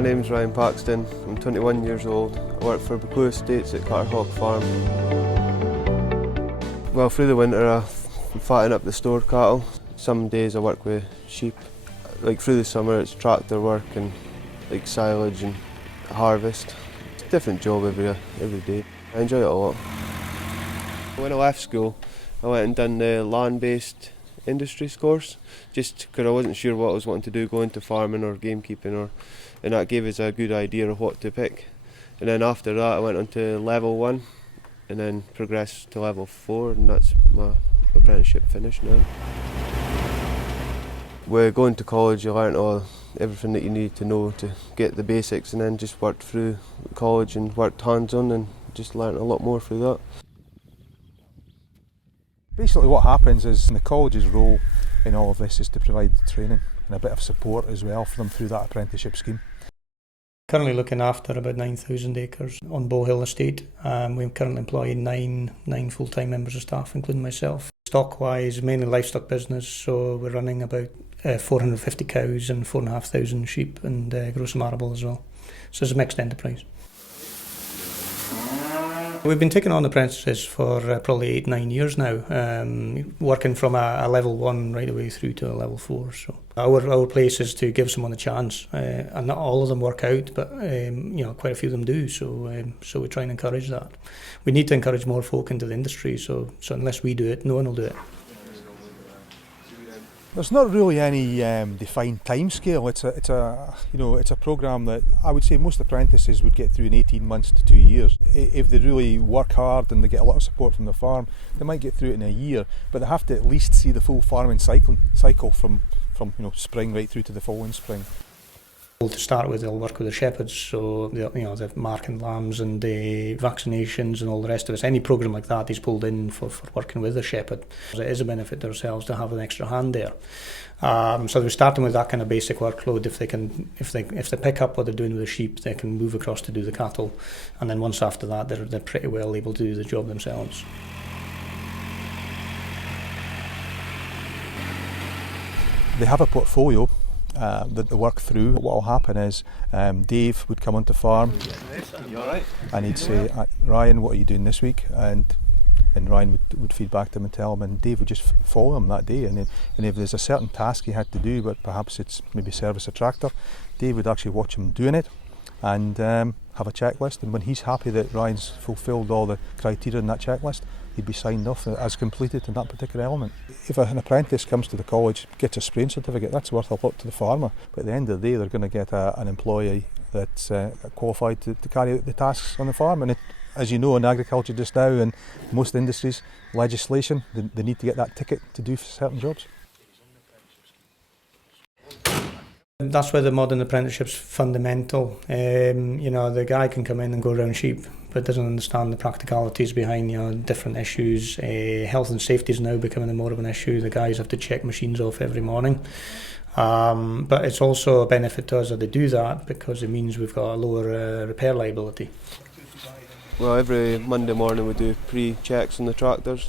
my name's Ryan Paxton. I'm 21 years old. I work for Buccleuch Estates at Carterhog Farm. Well, through the winter I fatten up the store cattle. Some days I work with sheep. Like through the summer it's tractor work and like silage and harvest. It's a different job every day. I enjoy it a lot. When I left school I went and done the land-based industries course, just because I wasn't sure what I was wanting to do, go into farming or gamekeeping, and that gave us a good idea of what to pick. And then after that I went on to level 1 and then progressed to level 4, and that's my apprenticeship finished now. We're going to college, you learn everything that you need to know to get the basics, and then just worked through college and worked hands-on and just learnt a lot more through that. Basically what happens is the college's role in all of this is to provide training and a bit of support as well for them through that apprenticeship scheme. Currently looking after about 9,000 acres on Bow Hill Estate. We currently employ nine full-time members of staff, including myself. Stock-wise, mainly livestock business, so we're running about 450 cows and 4,500 sheep, and grow some arable as well. So it's a mixed enterprise. We've been taking on apprentices for probably 8-9 years now, working from a level 1 right away through to a level 4. So our place is to give someone a chance, and not all of them work out, but quite a few of them do. So we try and encourage that. We need to encourage more folk into the industry. So unless we do it, no one will do it. There's not really any defined time scale. It's a programme that I would say most apprentices would get through in 18 months to 2 years. If they really work hard and they get a lot of support from the farm, they might get through it in a year, but they have to at least see the full farming cycle from spring right through to the following spring. To start with, they'll work with the shepherds, so the marking lambs and the vaccinations and all the rest of it. Any programme like that is pulled in for working with the shepherd. It is a benefit to ourselves to have an extra hand there. So we're starting with that kind of basic workload. If they pick up what they're doing with the sheep, they can move across to do the cattle, and then once after that, they're pretty well able to do the job themselves. They have a portfolio that they work through. What will happen is Dave would come onto farm and he'd say, Ryan, what are you doing this week? And Ryan would feed back to him and tell him, and Dave would just follow him that day. And if there's a certain task he had to do, but perhaps it's maybe service a tractor, Dave would actually watch him doing it and have a checklist. And when he's happy that Ryan's fulfilled all the criteria in that checklist, he'd be signed off as completed in that particular element. If an apprentice comes to the college, gets a spraying certificate, that's worth a lot to the farmer. But at the end of the day, they're going to get an employee that's qualified to carry out the tasks on the farm. And as you know, in agriculture just now and most industries, legislation, they need to get that ticket to do certain jobs. That's where the modern apprenticeship's fundamental. The guy can come in and go around sheep, but doesn't understand the practicalities behind different issues. Health and safety is now becoming more of an issue. The guys have to check machines off every morning. But it's also a benefit to us that they do that, because it means we've got a lower repair liability. Well, every Monday morning we do pre-checks on the tractors,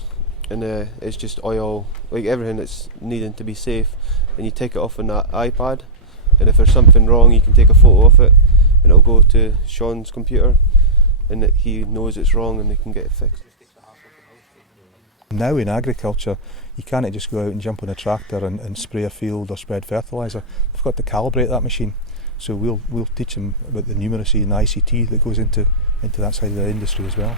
and it's just oil, like everything that's needing to be safe, and you take it off on that iPad. And if there's something wrong, you can take a photo of it and it'll go to Sean's computer, and he knows it's wrong and they can get it fixed. Now in agriculture, you can't just go out and jump on a tractor and spray a field or spread fertiliser. They've got to calibrate that machine. So we'll teach them about the numeracy and the ICT that goes into that side of the industry as well.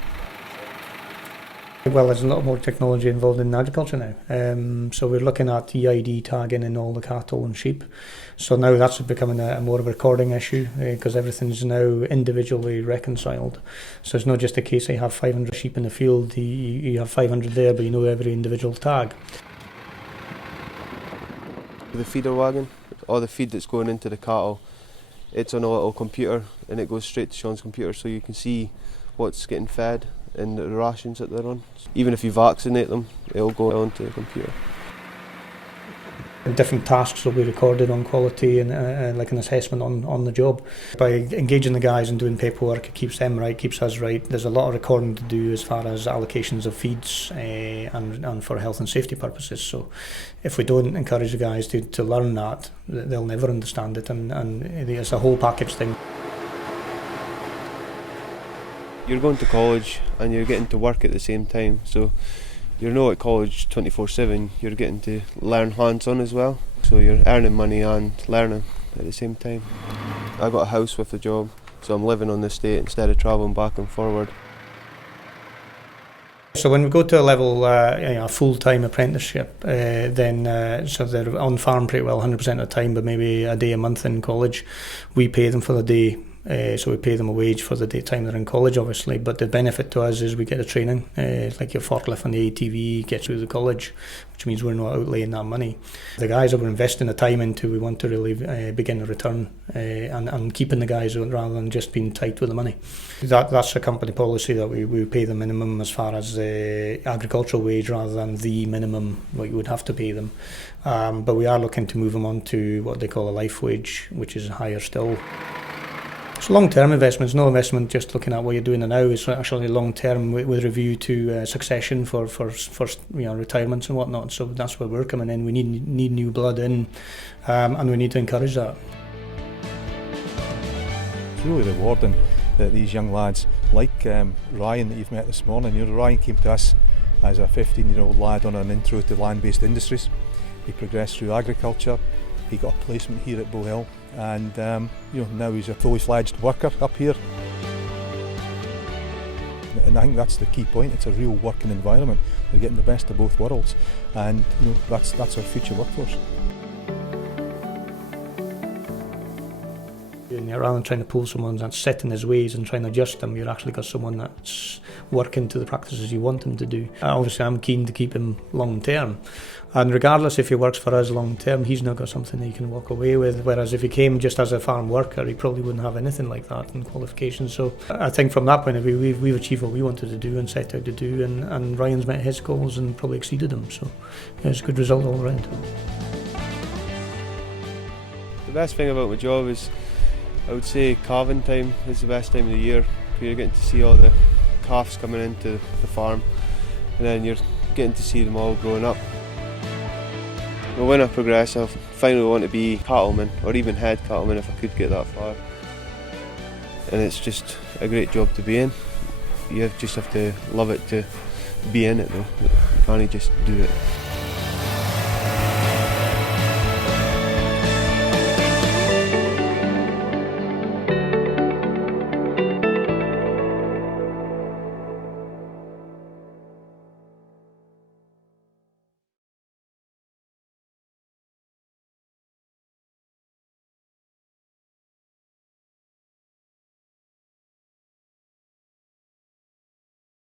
Well, there's a lot more technology involved in agriculture now. So we're looking at EID tagging in all the cattle and sheep. So now that's becoming a more of a recording issue, because everything's now individually reconciled. So it's not just a case that you have 500 sheep in the field, you have 500 there, but you know every individual tag. The feeder wagon, all the feed that's going into the cattle, it's on a little computer and it goes straight to Sean's computer, so you can see what's getting fed and the rations that they're on. Even if you vaccinate them, it'll go onto the computer. Different tasks will be recorded on quality and like an assessment on the job. By engaging the guys and doing paperwork, it keeps them right, keeps us right. There's a lot of recording to do as far as allocations of feeds and for health and safety purposes. So if we don't encourage the guys to learn that, they'll never understand it, and it's a whole package thing. You're going to college and you're getting to work at the same time, so you're not at college 24/7, you're getting to learn hands-on as well, so you're earning money and learning at the same time. I got a house with the job, so I'm living on the estate instead of travelling back and forward. So when we go to a level, a full-time apprenticeship, then so they're on farm pretty well 100% of the time, but maybe a day a month in college. We pay them for the day. So we pay them a wage for the time they're in college, obviously, but the benefit to us is we get the training, like your forklift and the ATV gets through the college, which means we're not outlaying that money. The guys that we're investing the time into, we want to really begin a return and keeping the guys rather than just being tight with the money. That's a company policy that we pay the minimum as far as the agricultural wage rather than the minimum what you would have to pay them. But we are looking to move them on to what they call a life wage, which is higher still. It's long-term investments, no investment just looking at what you're doing now. It's actually long-term with review to succession for retirements and whatnot. So that's where we're coming in. We need new blood in, and we need to encourage that. It's really rewarding that these young lads, like Ryan that you've met this morning. You know, Ryan came to us as a 15-year-old lad on an intro to land-based industries. He progressed through agriculture. He got a placement here at Bow Hill, and now he's a fully fledged worker up here. And I think that's the key point. It's a real working environment. They're getting the best of both worlds, and that's our future workforce. Rather than trying to pull someone that's set in his ways and trying to adjust them, you've actually got someone that's working to the practices you want him to do. Obviously, I'm keen to keep him long term, and regardless if he works for us long term, he's not got something that he can walk away with. Whereas if he came just as a farm worker, he probably wouldn't have anything like that in qualifications. So I think from that point of view, we've achieved what we wanted to do and set out to do, and Ryan's met his goals and probably exceeded them. So yeah, it's a good result all around. The best thing about my job is, I would say, calving time is the best time of the year. You're getting to see all the calves coming into the farm, and then you're getting to see them all growing up. But when I progress, I finally want to be cattleman, or even head cattleman if I could get that far. And it's just a great job to be in. You just have to love it to be in it though. You can't just do it.